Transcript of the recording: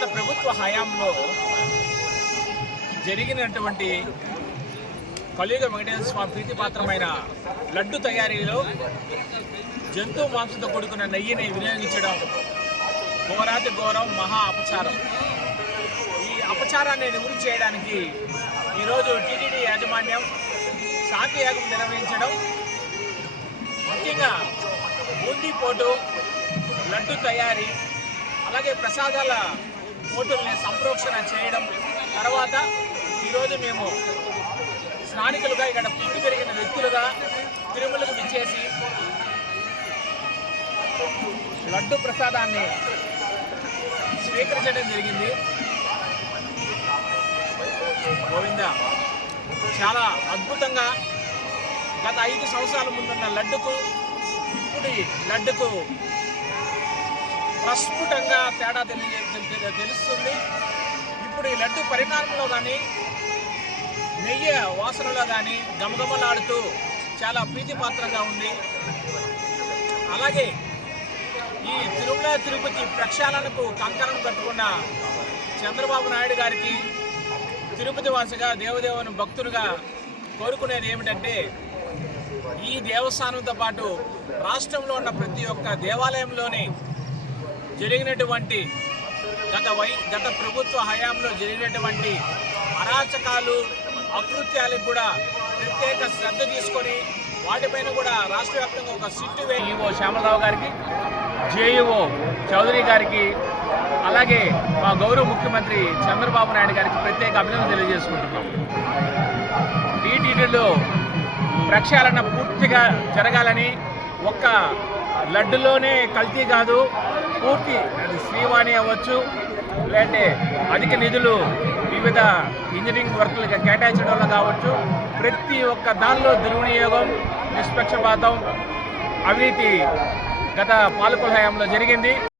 గత ప్రభుత్వ హయాంలో జరిగినటువంటి కలియుగ వెంకటేశ్వర స్వామి ప్రీతిపాత్రమైన లడ్డు తయారీలో జంతు మాంసంతో కూడుకున్న నెయ్యిని వినియోగించడం ఘోరాతి ఘోరం, మహా అపచారం. ఈ అపచారాన్ని నివృత్తి చేయడానికి ఈరోజు టీటీడీ యాజమాన్యం శాంతి యాగం నిర్వహించడం, ముఖ్యంగా బూందీ పోటు, లడ్డు తయారీ, అలాగే ప్రసాదాల పోటుల్ని సంప్రోక్షణ చేయడం, తర్వాత ఈరోజు మేము స్థానికులుగా ఇక్కడ పుట్టి పెరిగిన వ్యక్తులుగా తిరుమలకు విచ్చేసి లడ్డు ప్రసాదాన్ని స్వీకరించడం జరిగింది. గోవింద, చాలా అద్భుతంగా గత 5 సంవత్సరాల ముందున్న లడ్డుకు ఇప్పుడు లడ్డుకు ప్రస్ఫుటంగా తేడా తెలుస్తుంది. ఇప్పుడు ఈ లడ్డు పరిణామంలో కానీ, నెయ్యి వాసనలో కానీ గమగమలాడుతూ చాలా ప్రీతిపాత్రంగా ఉంది. అలాగే ఈ తిరుమల తిరుపతి ప్రక్షాళనకు కంకణం కట్టుకున్న చంద్రబాబు నాయుడు గారికి తిరుపతి వాసిగా, దేవదేవుని భక్తులుగా కోరుకునేది ఏమిటంటే, ఈ దేవస్థానంతో పాటు రాష్ట్రంలో ఉన్న ప్రతి ఒక్క దేవాలయంలోని జరిగినటువంటి గత ప్రభుత్వ హయాంలో జరిగినటువంటి అరాచకాలు, అకృత్యాలకు కూడా ప్రత్యేక శ్రద్ధ తీసుకొని వాటిపైన కూడా రాష్ట్ర వ్యాప్తంగా ఒక సిట్టు ఈఓ శ్యామలరావు గారికి, జేఈఓ చౌదరి గారికి, అలాగే మా గౌరవ ముఖ్యమంత్రి చంద్రబాబు నాయుడు గారికి ప్రత్యేక అభినందనలు తెలియజేసుకుంటున్నాం. టీటీడీలో ప్రక్షాళన పూర్తిగా జరగాలని, ఒక్క లడ్డులోనే కల్తీ కాదు, పూర్తి అది శ్రీవాణి అవ్వచ్చు, లేదంటే అధిక నిధులు వివిధ ఇంజనీరింగ్ వర్కులకు కేటాయించడంలో కావచ్చు, ప్రతి ఒక్క దానిలో దుర్వినియోగం, నిష్పక్షపాతం, అవినీతి గత పాలకుల హయాంలో జరిగింది.